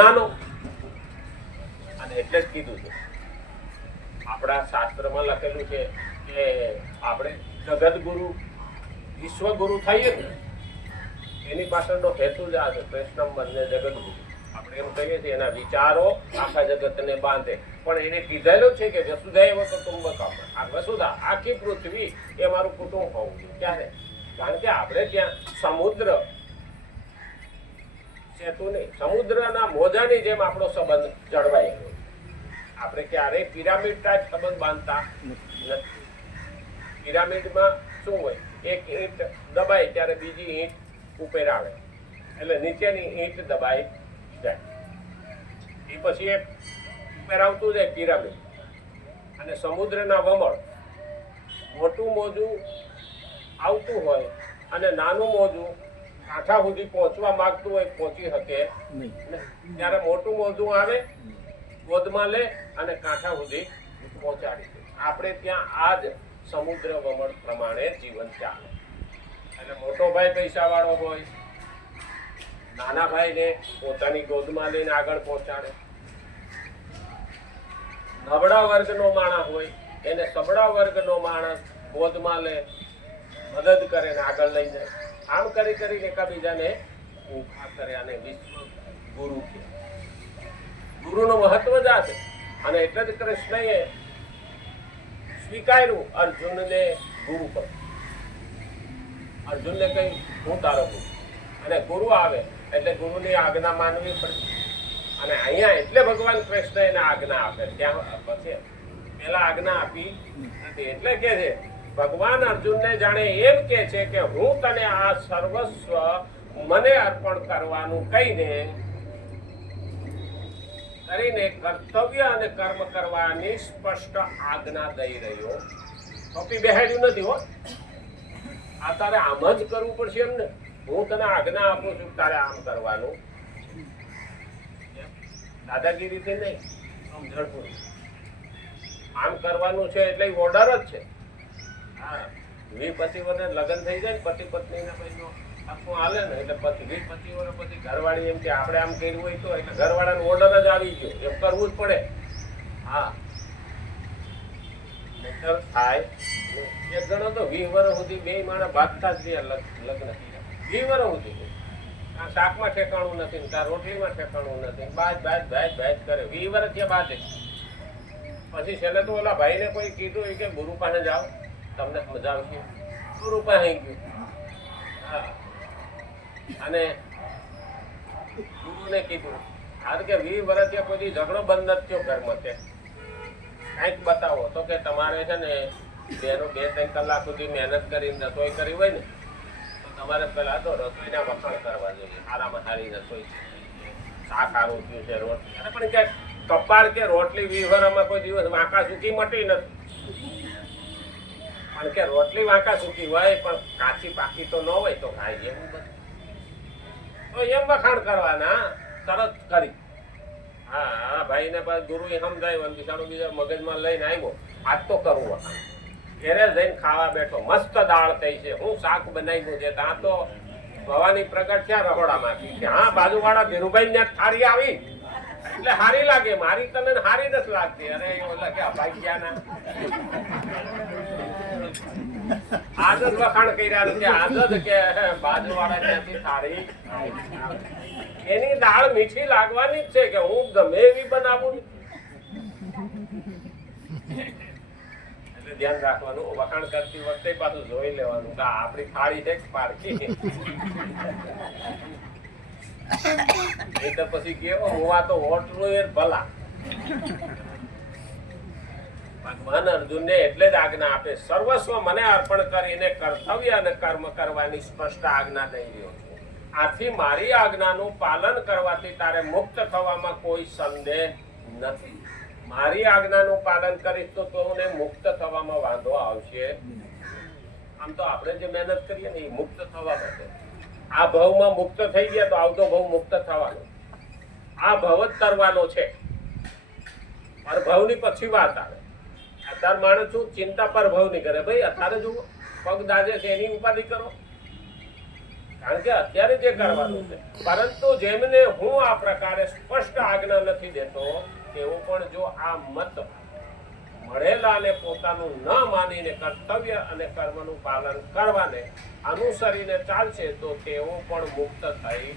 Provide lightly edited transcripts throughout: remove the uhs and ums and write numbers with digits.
નાનો અને એટલે જ કીધું છે આપણા શાસ્ત્રમાં લખેલું છે કે આપણે જગત ગુરુ વિશ્વ ગુરુ થઈએ ને એની પાછળનો હેતુ જ આ છે. કૃષ્ણ બંને જગત ગુરુ આપણે એમ કહીએ છીએ એના વિચારો આખા જગતને બાંધે. પણ એને કીધેલું છે કે વસુધૈવ કુટુંબકમ, આ વસુધા આખી પૃથ્વી એ મારું કુટુંબ હોવું જોઈએ. ક્યારે? કારણ કે આપણે ત્યાં સમુદ્ર સેતુ નહીં, સમુદ્રના મોજાની જેમ આપણો સંબંધ જળવાઈ ગયો. આપણે ક્યારેય પિરામિડ ટાઈપ સંબંધ બાંધતા નથી. પિરામિડમાં શું હોય? એક ઈંટ દબાય ત્યારે બીજી ઈંટ ઉપર આવે એટલે નીચેની ઈંટ દબાઈ જાય. એ પછી એક ઉપર આવતું જાય પિરામિડ. અને સમુદ્રના વમળ મોટું મોજું આવતું હોય અને નાનું મોજું કાંઠા સુધી પહોંચવા માંગતું હોય, પહોંચી શકે નહીં. ત્યારે મોટું મોજું આવે, ગોદમાં લે અને કાંઠા સુધી પહોંચાડી દે. આપણે ત્યાં આ જ સમુદ્ર વમળ પ્રમાણે જીવન ચાલે. એટલે મોટો ભાઈ પૈસા વાળો હોય, નાના ભાઈને પોતાની ગોદમાં લઈને આગળ પહોંચાડે. નબળા વર્ગનો માણસ હોય એને સબળા વર્ગનો માણસ ગોદમાં લે, મદદ કરે ને આગળ લઈ જાય. આમ કરી કરીને એકબીજાને ઊભા કરે. અને વિશ્વ ગુરુ છે. ગુરુનું મહત્વ જ આ છે. અને એટલે જ કૃષ્ણએ સ્વીકાર્યું અર્જુનને ગુરુ પર. અર્જુનને કહ્યું હું તારો ગુરુ. અને ગુરુ આવે એટલે ગુરુની આજ્ઞા માનવી પડે. અને અહીંયા એટલે ભગવાન કૃષ્ણ એને આજ્ઞા આપે. ત્યાં પછી પેલા આજ્ઞા આપી નથી. એટલે કે છે ભગવાન અર્જુનને જાણે એમ કે છે કે હું તને આ સર્વસ્વ મને અર્પણ કરવાનું કહીને કર્તવ્ય અને કર્મ કરવાની સ્પષ્ટ આજ્ઞા દઈ રહ્યો. ટોપી બેહાડ્યું નથી હો. આ તારે આમ જ કરવું પડશે એમ ને. હું તને આજ્ઞા આપું છું તારે આમ કરવાનું. દાદાગીરીથી નહીં, સમજણપૂર્વક આમ કરવાનું છે. એટલે ઓર્ડર જ છે. હા, 20-25 વર્ષ લગ્ન થઈ જાય પતિ પત્નીના ભાઈનો આખું હાલે ને એટલે પછી 20-25 વર્ષ પછી ઘરવાળી એમ કે આપણે આમ કર્યું હોય તો એટલે ઘરવાળાનો ઓર્ડર જ આવી ગયો, એમ કરવું જ પડે. હા, થાય એક જણો તો 20 વર્ષ સુધી બે માણસ બાંધતા જ રહ્યા. લગ્ન 20 વર્ષ સુધી આ શાકમાં ઠેકાણું નથી ને ત્યાં રોટલીમાં ઠેકાણું નથી. બાજ બાજ બાજ બાજ કરે. 20 વર્ષ ત્યાં બાદ પછી છેલ્લે તો ઓલા ભાઈને કોઈ કીધું કે ગુરુ પાસે જાઓ તમને મજા આવશે. ગુરુ પાસે ગયું. હા, અને ગુરુને કીધું હાલ કે 20 વર્ષ ત્યાં કોઈ ઝઘડો બંધ નથી થયો ઘરમાં. તે કંઈક બતાવો તો કે તમારે છે ને બેનો 2-3 કલાક સુધી મહેનત કરીને રસોઈ કરી હોય ને તો તમારે પહેલા તો રસોઈના વખાણ કરવા જોઈએ. સારામાં સારી રસોઈ છે, શાક સારું થયું છે, રોટલી. અને પણ કે કપાળ કે રોટલી 20 વર્ષમાં કોઈ દિવસ વાંકા સૂકી મટી નથી. પણ કે રોટલી વાંકા સૂકી હોય પણ કાચી પાકી તો ન હોય તો ખાઈ જેવું બધું તો એમ વખાણ કરવાના. તરત કરી. હા, ભાઈ ને પાછું ગુરુ સમજાયું બિચારો બીજા મગજમાં લઈને આવ્યો આજ તો કરવું વખાણ. ઘેરે જઈને ખાવા બેઠો. મસ્ત દાળ થઈ છે. હું શાક બનાવ્યું છે. ત્યાં તો ભવાની પ્રગટ થયા રહોડામાંથી. હા, બાજુવાળા ધીરુભાઈ ને થાળી આવી એટલે હારી લાગે. મારી તને હારી નથી લાગતી. અરે ઓલા કે ભાઈ ગયા ના આજ જ વખાણ કર્યા છે. આજ જ કે બાજુવાળા ત્યાંથી થાળી એની દાળ મીઠી લાગવાની જ છે કે હું ગમે એવી બનાવું. એટલે ધ્યાન રાખવાનું. વખાણ કરતી વખતે પાછું જોઈ લેવાનું કે આપણી થાળી છે પારકી. એ તો પછી કેવો હોવા તો હોટલું એ ભલા. ભગવાન અર્જુનને એટલે જ આજ્ઞા આપે સર્વસ્વ મને અર્પણ કરીને કર્તવ્ય અને કર્મ કરવાની સ્પષ્ટ આજ્ઞા દઈ રહ્યો છું. આથી મારી આજ્ઞાનું પાલન કરવાથી તારે મુક્ત થવામાં કોઈ સંદેહ નથી. મારી આજ્ઞાનું પાલન કરીશ તો તને મુક્ત થવામાં વાંધો આવશે. આમ તો આપણે જે મહેનત કરીએ ને એ મુક્ત થવા માટે. આ ભવમાં મુક્ત થઈ ગયા તો આવતો ભવ મુક્ત થવાનો. આ ભવ જ તરવાનો છે. પર ભવની પછી વાત આવે. અત્યારે માણસ શું ચિંતા પર ભવ નહીં કરે. ભાઈ અત્યારે જુઓ પગ દાજે છે એની ઉપાધિ કરો. કારણ કે અત્યારે જે કરવાનું છે. પરંતુ જેમને હું આ પ્રકારે સ્પષ્ટ આજ્ઞા નથી દેતો તેઓ પણ જો આ મત મળેલાને પોતાનું ન માનીને કર્તવ્ય અને કર્મનું પાલન કરવાને અનુસરીને ચાલશે તો તેઓ પણ મુક્ત થઈ.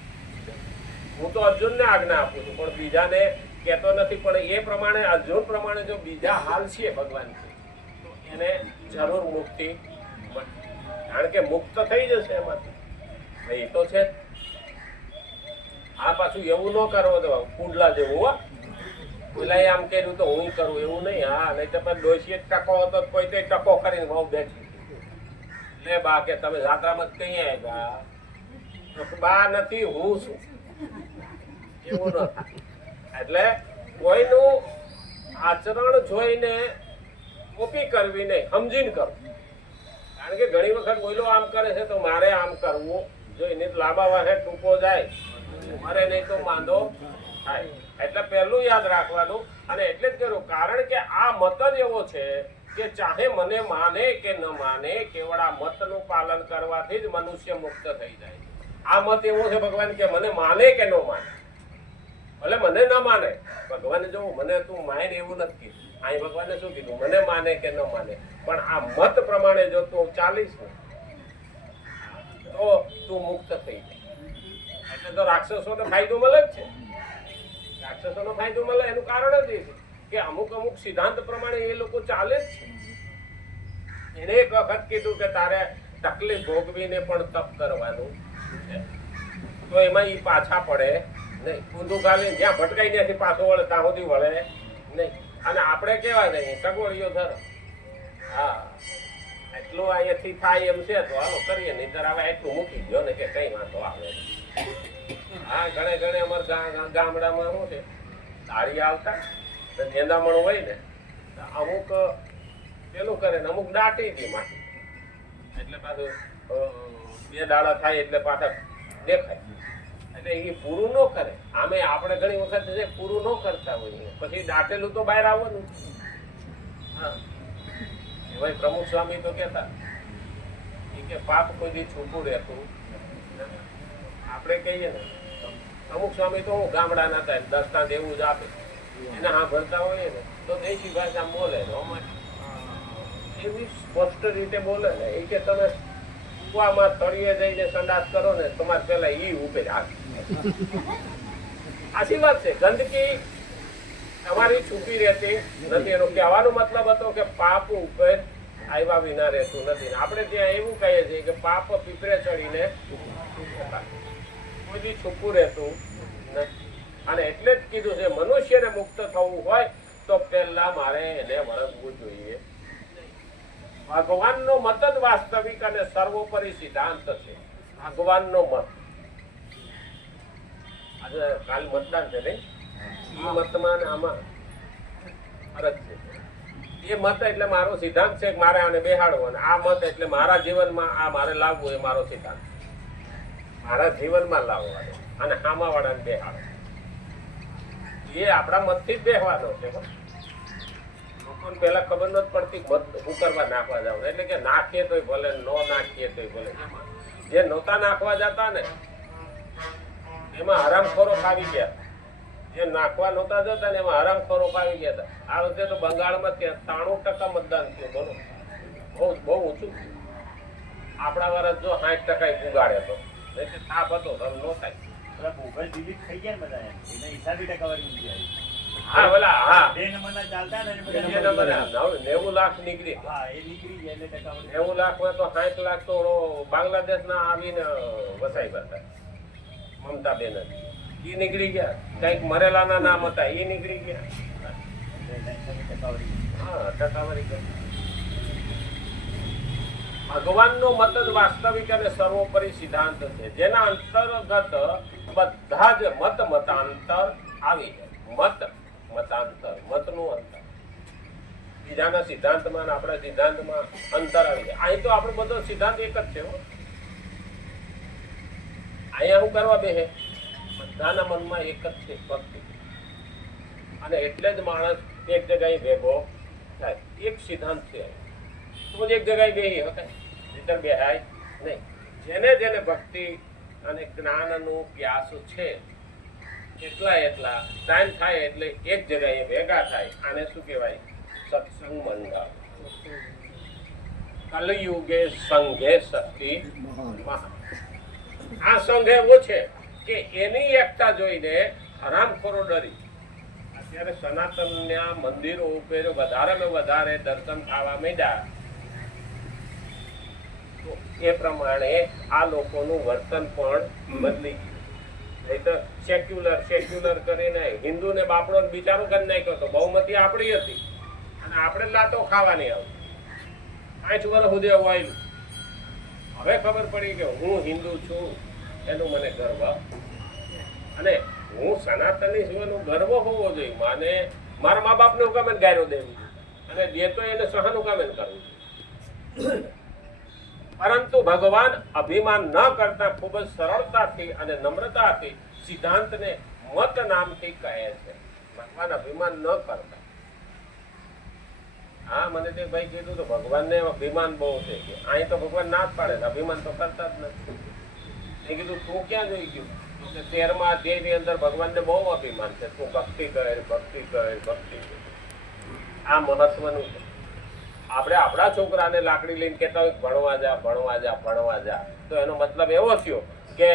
હું તો અર્જુનને આજ્ઞા આપું છું, પણ બીજાને કહેતો નથી. પણ એ પ્રમાણે અર્જુન પ્રમાણે જો બીજા હાલ છે ભગવાન તો એને જરૂર મુક્તિ મળે. કારણ કે મુક્ત થઈ જશે એમાંથી. એ તો છે. આ પાછું એવું ન કરો તો કુંડલા જેવું. પેલા આમ કર્યું તો હું કરું એવું નહીં. હા, નહીં તો પણ ડોશી ટકો હતો કોઈ તો ટકો કરીને બહુ બેઠી લે બા કે તમે જાત્રામાં કઈ આવ્યા? બા નથી, હું છું. એવું ન થાય. એટલે કોઈનું આચરણ જોઈને કોપી કરવી નહીં, સમજીને કરવું. કારણ કે ઘણી વખત બોલો આમ કરે છે તો મારે આમ કરવું જોઈએ. લાંબા વાહે ટૂંકો જાય મારે, નહીં તો માંદો થાય. એટલે પહેલું યાદ રાખવાનું. અને એટલે જ કરું કારણ કે આ મત જ એવો છે કે ચાહે મને માને કે ન માને, કેવળ આ મતનું પાલન કરવાથી જ મનુષ્ય મુક્ત થઈ જાય. આ મત એવો છે ભગવાન કે મને માને કે ન માને, ભલે મને ન માને. ભગવાને જો મને તું માને એવું નથી. અહીં ભગવાને શું કીધું? મને માને કે ન માને, પણ આ મત પ્રમાણે જો તું ચાલીશ તો તું મુક્ત થઈ જાય. એટલે તો રાક્ષસોને ફાયદો મળે જ છે. રાક્ષસોનો ફાયદો મળે એનું કારણ જ એ છે કે અમુક અમુક સિદ્ધાંત પ્રમાણે એ લોકો ચાલે જ છે. એને એક વખત કીધું કે તારે તકલીફ ભોગવીને પણ તપ કરવાનું છે, તો એમાં એ પાછા પડે નહીં. ઊંધું ગાલી જ્યાં ભટકાઈ ત્યાંથી પાછો વળે ત્યાં સુધી વળે નહીં. અને આપણે કેવા નહીં સગવડીઓ ધરો. હા, એટલું અહીંયાથી થાય એમ છે તો હાલો કરીએ, નહીં તો હવે એટલું મૂકી દો ને કે કઈ વાંધો આવે. હા, ઘણે ઘણે અમારા ગામડામાં શું છે, દાળી આવતા નેંદામણ હોય ને અમુક પેલું કરે ને અમુક દાટી હતી માટી. એટલે પાછું 2 દાડા થાય એટલે પાછા દેખાય. એટલે એ પૂરું ન કરે. આમે આપણે ઘણી વખત છે પૂરું ન કરતા હોઈએ, પછી દાટેલું તો બહાર આવવાનું. હા, એમાં પ્રમુખ સ્વામી તો કહેતા કે પાપ કોઈ દી છૂટું રહેતું. આપણે કહીએ ને અમુક સ્વામી તો હું ગામડાના હતા, દસ્તાંત એવું જ આપે. એને હા ભરતા હોય ને તો દેશી ભાષામાં બોલે ને એવી સ્પષ્ટ રીતે બોલે ને એ કે તમે કુવામાં તળિયે જઈને સંડાસ કરો ને તમારે પેલા ઈ ઉપેર આવે. આશી વાત છે. ગંદકી તમારી છુપી રહેતી નથી. એનો કહેવાનો મતલબ હતો કે પાપ ઉપર આવ્યા વિના રહેતું નથી. આપણે ત્યાં એવું કહીએ છીએ કે પાપ પીપરે ચડીને કોઈ છુપું રહેતું નથી. અને એટલે જ કીધું છે મનુષ્યને મુક્ત થવું હોય તો પહેલા મારે એને વળગવું જોઈએ. ભગવાનનો મત જ વાસ્તવિક અને સર્વોપરી સિદ્ધાંત છે. ભગવાનનો મત. આજે કાલ મતદાન છે નહીં, એ મતમાં આમાં ફરક છે. એ મત એટલે મારો સિદ્ધાંત છે કે મારે આને બેહાડવો, અને આ મત એટલે મારા જીવનમાં આ મારે લાવવું. એ મારો સિદ્ધાંત મારા જીવનમાં લાવવાનો અને આમાં વાળાને બેહાડો. એ આપણા મતથી જ બેહવાનો છે. લોકોને પેલા ખબર નથી પડતી મત હું કરવા નાખવા જાવ. એટલે કે નાખીએ તોય ભલે, ન નાખીએ તોય ભલે. જે નહોતા નાખવા જતા ને એમાં હરામખોરો ખાવી ગયા. જે નાખવા નહોતા જતા ને એમાં હરામખોરો ખાવી ગયા હતા. આ વખતે તો બંગાળમાં 93% મતદાન થયું. બોલો, બહુ ઊંચું. આપણા વર્ષ જો 60% પુગાડે તો થાપ હતો રમ નો થાય. હા, બોલા હા 90 લાખ નીકળી. 90 લાખમાં તો 60 લાખ તો બાંગ્લાદેશના આવીને વસાઈ હતા. મમતા બેન એ નીકળી ગયા. કઈક મરેલાના નામ હતા એ નીકળી ગયા. હા, ટકાવારી કરી. ભગવાનનો મત જ વાસ્તવિક અને સર્વોપરી સિદ્ધાંત છે, જેના અંતર્ગત બધા જ મતાંતર આવી જાય. મતાંતર મતનું અંતર બીજાના સિદ્ધાંતમાં આપણા સિદ્ધાંતમાં અંતર આવી જાય. અહીં તો આપણો બધો સિદ્ધાંત એક જ છે. અહીંયા હું કરવા બેસે બધાના મનમાં એક જ છે, ભક્તિ. અને એટલે જ માણસ એક જગ્યાએ ભેગો થાય. એક સિદ્ધાંત છે તો જ એક જગ્યાએ બેસી હકાય, નહીંતર બેહાય નહીં. જેને જેને ભક્તિ અને જ્ઞાનનું પ્યાસ છે એટલા ટાઈમ થાય એટલે એક જગ્યાએ ભેગા થાય. આને શું કહેવાય? સત્સંગ મંડળ. કલયુગે સંઘે શક્તિ મહા. આ સંઘ એવો છે કે એની એકતા જોઈને હરામખોરો ડરી. અત્યારે સનાતનના મંદિરો ઉપર વધારે દર્શન થવા માંડ્યા. તો એ પ્રમાણે આ લોકોનું વર્તન પણ બદલી ગયું. નહીં તો સેક્યુલર કરીને હિન્દુને બાપડો બિચારો કરી નાખ્યો તો બહુમતી આપણી હતી અને આપણે લાતો ખાવાની આવી. 5 વર્ષ સુધી અવાયેલું. હવે ખબર પડી કે હું હિન્દુ છું એનું મને ગર્વ, અને હું સનાતની છું એનું ગર્વ હોવો જોઈએ. માને મારા મા બાપને હું કામે ગાયરો દેવી અને દેતો એને સહનું કામે કરવું. પરંતુ ભગવાન અભિમાન ન કરતા ખૂબ જ સરળતાથી અને નમ્રતાથી સિદ્ધાંતને મત નામથી કહે છે. ભગવાન અભિમાન ન કરતા. હા, મને તે ભાઈ કીધું તો ભગવાનને અભિમાન બહુ છે કે અહીં તો ભગવાન ના જ પાડે, અભિમાન તો કરતા જ નથી. એ કીધું તું ક્યાં જોઈ ગયું? તો કે 13મા અધ્યાયની અંદર ભગવાનને બહુ અભિમાન છે. તું ભક્તિ કર. આ મહત્વનું છે. આપણે આપણા છોકરાને લાકડી લઈને કહેતા હોય ભણવા જા, તો એનો મતલબ એવો થયો કે